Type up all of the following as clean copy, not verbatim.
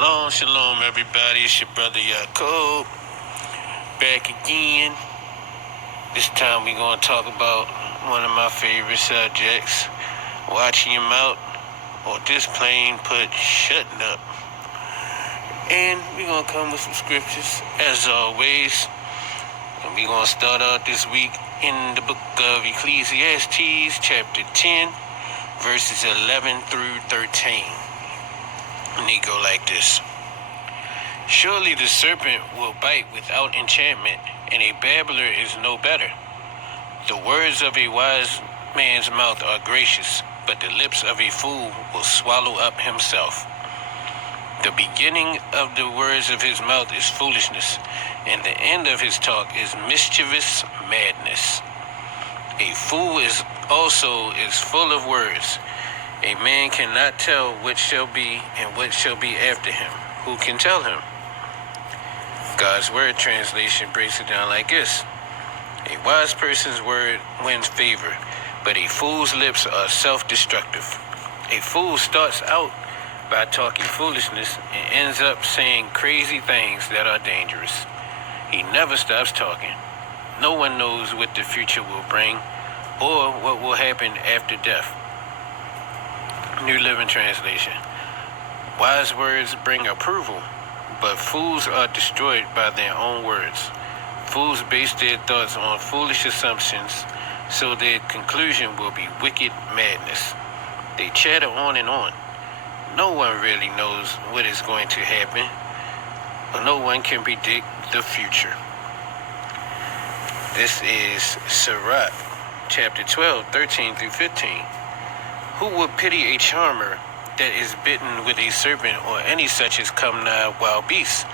Shalom, shalom, everybody. It's your brother Yaakov, back again. This time we're going to talk about one of my favorite subjects, watching your mouth, or just plain put, shutting up. And we're going to come with some scriptures, as always. And we're going to start out this week in the book of Ecclesiastes, chapter 10, verses 11 through 13. And they go like this. Surely the serpent will bite without enchantment, and a babbler is no better. The words of a wise man's mouth are gracious, but the lips of a fool will swallow up himself. The beginning of the words of his mouth is foolishness, and the end of his talk is mischievous madness. A fool is full of words. A man cannot tell what shall be and what shall be after him. Who can tell him? God's Word translation breaks it down like this. A wise person's word wins favor, but a fool's lips are self-destructive. A fool starts out by talking foolishness and ends up saying crazy things that are dangerous. He never stops talking. No one knows what the future will bring or what will happen after death. New Living Translation. Wise words bring approval, but fools are destroyed by their own words. Fools base their thoughts on foolish assumptions, so their conclusion will be wicked madness. They chatter on and on. No one really knows what is going to happen, but no one can predict the future. This is Sirach, chapter 12, 13 through 15. Who would pity a charmer that is bitten with a serpent, or any such as come nigh wild beasts?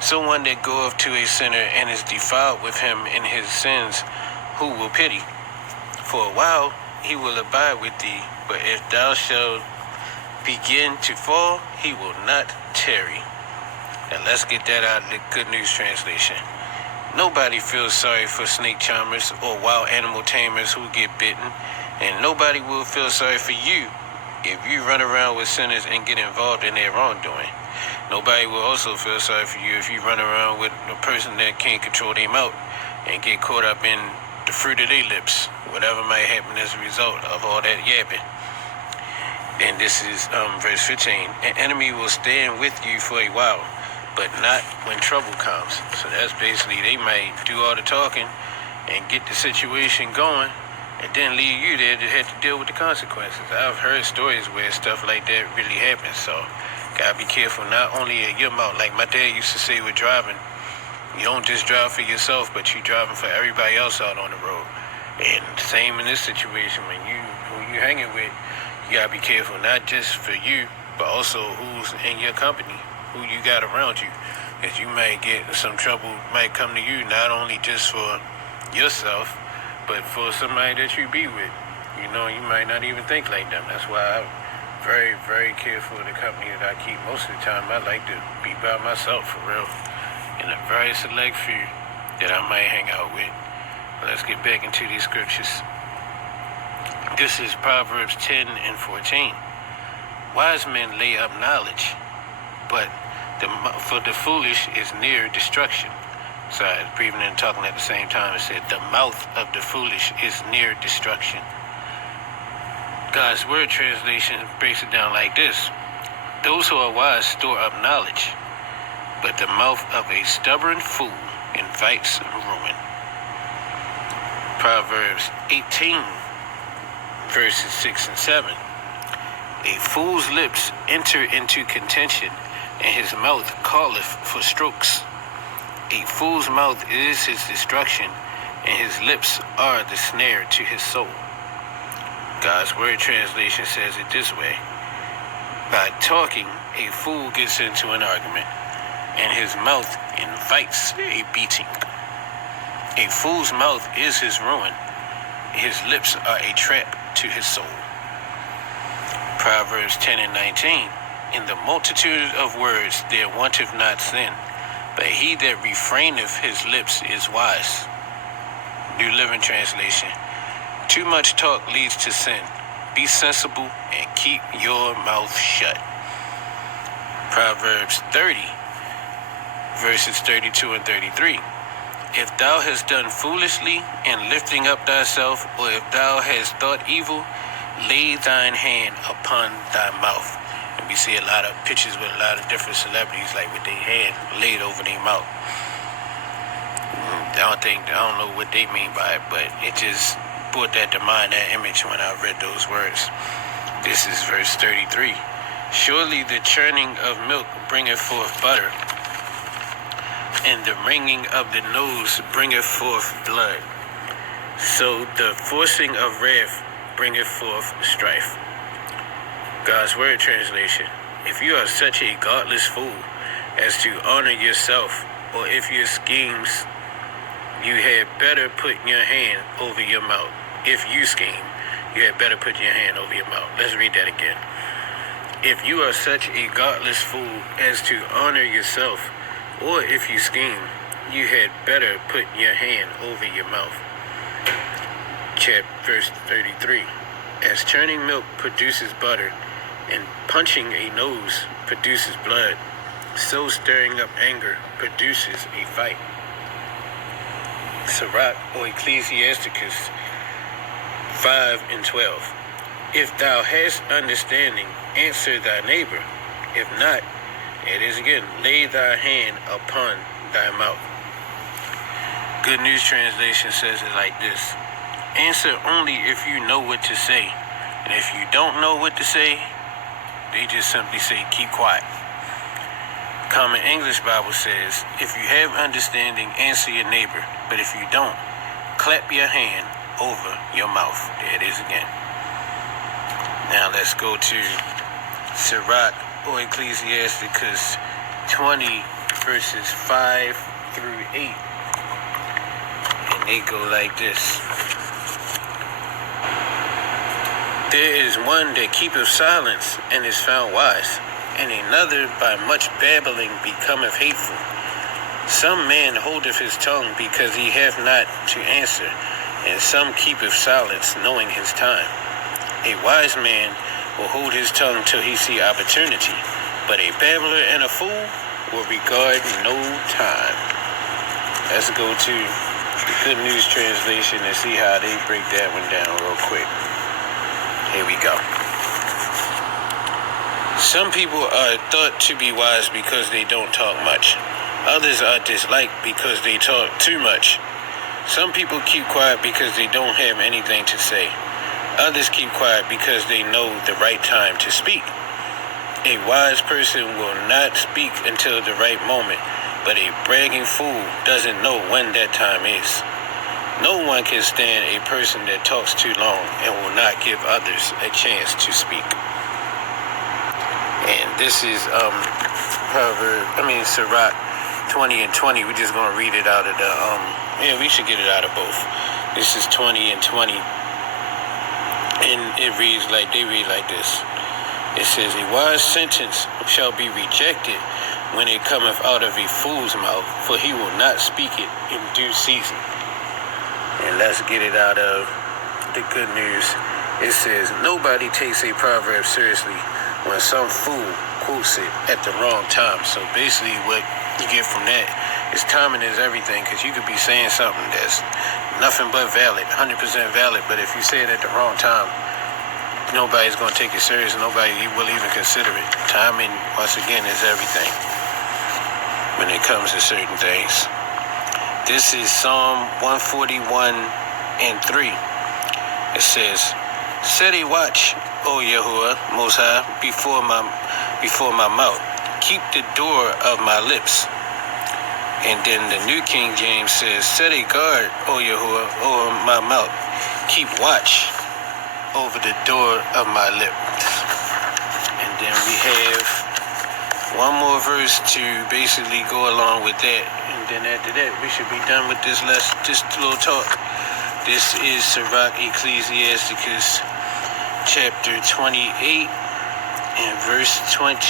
Someone that goeth to a sinner and is defiled with him in his sins, who will pity? For a while he will abide with thee, but if thou shalt begin to fall, he will not tarry. Now let's get that out of the Good News Translation. Nobody feels sorry for snake charmers or wild animal tamers who get bitten, and nobody will feel sorry for you if you run around with sinners and get involved in their wrongdoing. Nobody will also feel sorry for you if you run around with a person that can't control their mouth and get caught up in the fruit of their lips, whatever might happen as a result of all that yapping. And this is verse 15. An enemy will stand with you for a while, but not when trouble comes. So that's basically, they might do all the talking and get the situation going, and then leave you there to have to deal with the consequences. I've heard stories where stuff like that really happens, so gotta be careful, not only at your mouth. Like my dad used to say with driving, you don't just drive for yourself, but you driving for everybody else out on the road. And same in this situation, who you hanging with, you gotta be careful, not just for you, but also who's in your company, who you got around you. Because you might get some trouble, might come to you, not only just for yourself, but for somebody that you be with. You know, you might not even think like them. That's why I'm very, very careful of the company that I keep. Most of the time, I like to be by myself, for real. And a very select few that I might hang out with. Let's get back into these scriptures. This is Proverbs 10 and 14. Wise men lay up knowledge, but for the foolish is near destruction. So I was breathing and talking at the same time. It said, the mouth of the foolish is near destruction. God's Word translation breaks it down like this. Those who are wise store up knowledge, but the mouth of a stubborn fool invites ruin. Proverbs 18, verses 6 and 7. A fool's lips enter into contention, and his mouth calleth for strokes. A fool's mouth is his destruction, and his lips are the snare to his soul. God's Word translation says it this way. By talking, a fool gets into an argument, and his mouth invites a beating. A fool's mouth is his ruin. His lips are a trap to his soul. Proverbs 10 and 19. In the multitude of words there wanteth not sin, but he that refraineth his lips is wise. New Living Translation. Too much talk leads to sin. Be sensible and keep your mouth shut. Proverbs 30, verses 32 and 33. If thou hast done foolishly in lifting up thyself, or if thou hast thought evil, lay thine hand upon thy mouth. And we see a lot of pictures with a lot of different celebrities, like with their hand laid over their mouth. I don't know what they mean by it, but it just brought that to mind, that image, when I read those words. This is verse 33. Surely the churning of milk bringeth forth butter, and the wringing of the nose bringeth forth blood. So the forcing of wrath bringeth forth strife. God's Word translation. If you are such a godless fool as to honor yourself, or if your schemes, you had better put your hand over your mouth. If you scheme, you had better put your hand over your mouth. Let's read that again. If you are such a godless fool as to honor yourself, or if you scheme, you had better put your hand over your mouth. Verse 33. As churning milk produces butter, and punching a nose produces blood, so stirring up anger produces a fight. Sirach, or Ecclesiasticus 5 and 12. If thou hast understanding, answer thy neighbor. If not, it is again, lay thy hand upon thy mouth. Good News Translation says it like this. Answer only if you know what to say. And if you don't know what to say, they just simply say, keep quiet. Common English Bible says, if you have understanding, answer your neighbor. But if you don't, clap your hand over your mouth. There it is again. Now let's go to Sirach, or Ecclesiasticus 20, verses 5 through 8. And they go like this. There is one that keepeth silence, and is found wise, and another by much babbling becometh hateful. Some man holdeth his tongue, because he hath not to answer, and some keepeth silence, knowing his time. A wise man will hold his tongue till he see opportunity, but a babbler and a fool will regard no time. Let's go to the Good News Translation and see how they break that one down real quick. Here we go. Some people are thought to be wise because they don't talk much. Others are disliked because they talk too much. Some people keep quiet because they don't have anything to say. Others keep quiet because they know the right time to speak. A wise person will not speak until the right moment, but a bragging fool doesn't know when that time is. No one can stand a person that talks too long and will not give others a chance to speak. And this is Sirach 20 and 20. We're just gonna read it out of the we should get it out of both. This is 20 and 20. And they read like this. It says, a wise sentence shall be rejected when it cometh out of a fool's mouth, for he will not speak it in due season. And let's get it out of the Good News. It says, nobody takes a proverb seriously when some fool quotes it at the wrong time. So basically what you get from that is timing is everything, because you could be saying something that's nothing but valid, 100% valid, but if you say it at the wrong time, nobody's going to take it serious. Nobody will even consider it. Timing, once again, is everything when it comes to certain things. This is Psalm 141 and 3. It says, set a watch, O Yahuwah, Most High, before my mouth. Keep the door of my lips. And then the New King James says, set a guard, O Yahuwah, over my mouth. Keep watch over the door of my lips. And then we have one more verse to basically go along with that. And then after that, we should be done with this little talk. This is Sirach, Ecclesiasticus chapter 28 and verse 25.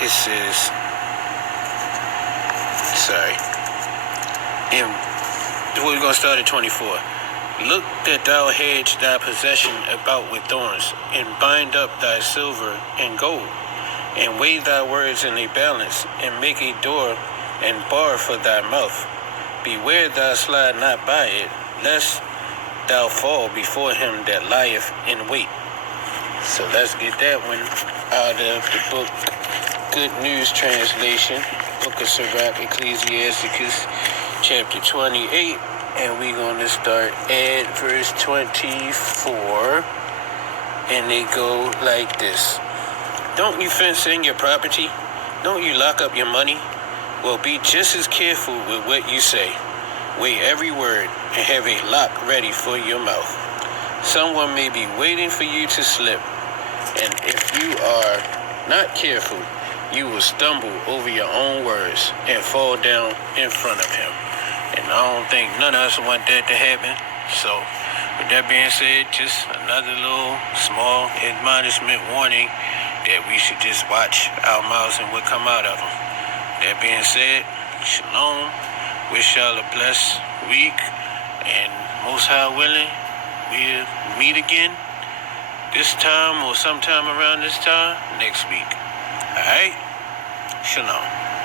It says, and we're going to start at 24. Look that thou hedge thy possession about with thorns, and bind up thy silver and gold, and weigh thy words in a balance, and make a door and bar for thy mouth. Beware thou slide not by it, lest thou fall before him that lieth in wait. So let's get that one out of the book Good News Translation, Book of Sirach, Ecclesiasticus, chapter 28, and we're going to start at verse 24, and they go like this. Don't you fence in your property? Don't you lock up your money? Well, be just as careful with what you say. Weigh every word and have a lock ready for your mouth. Someone may be waiting for you to slip, and if you are not careful, you will stumble over your own words and fall down in front of him. And I don't think none of us want that to happen. So, with that being said, just another little small admonishment warning that we should just watch our mouths and what come out of them. That being said, shalom. Wish y'all a blessed week, and most high willing, we'll meet again this time or sometime around this time next week. Alright? Shalom.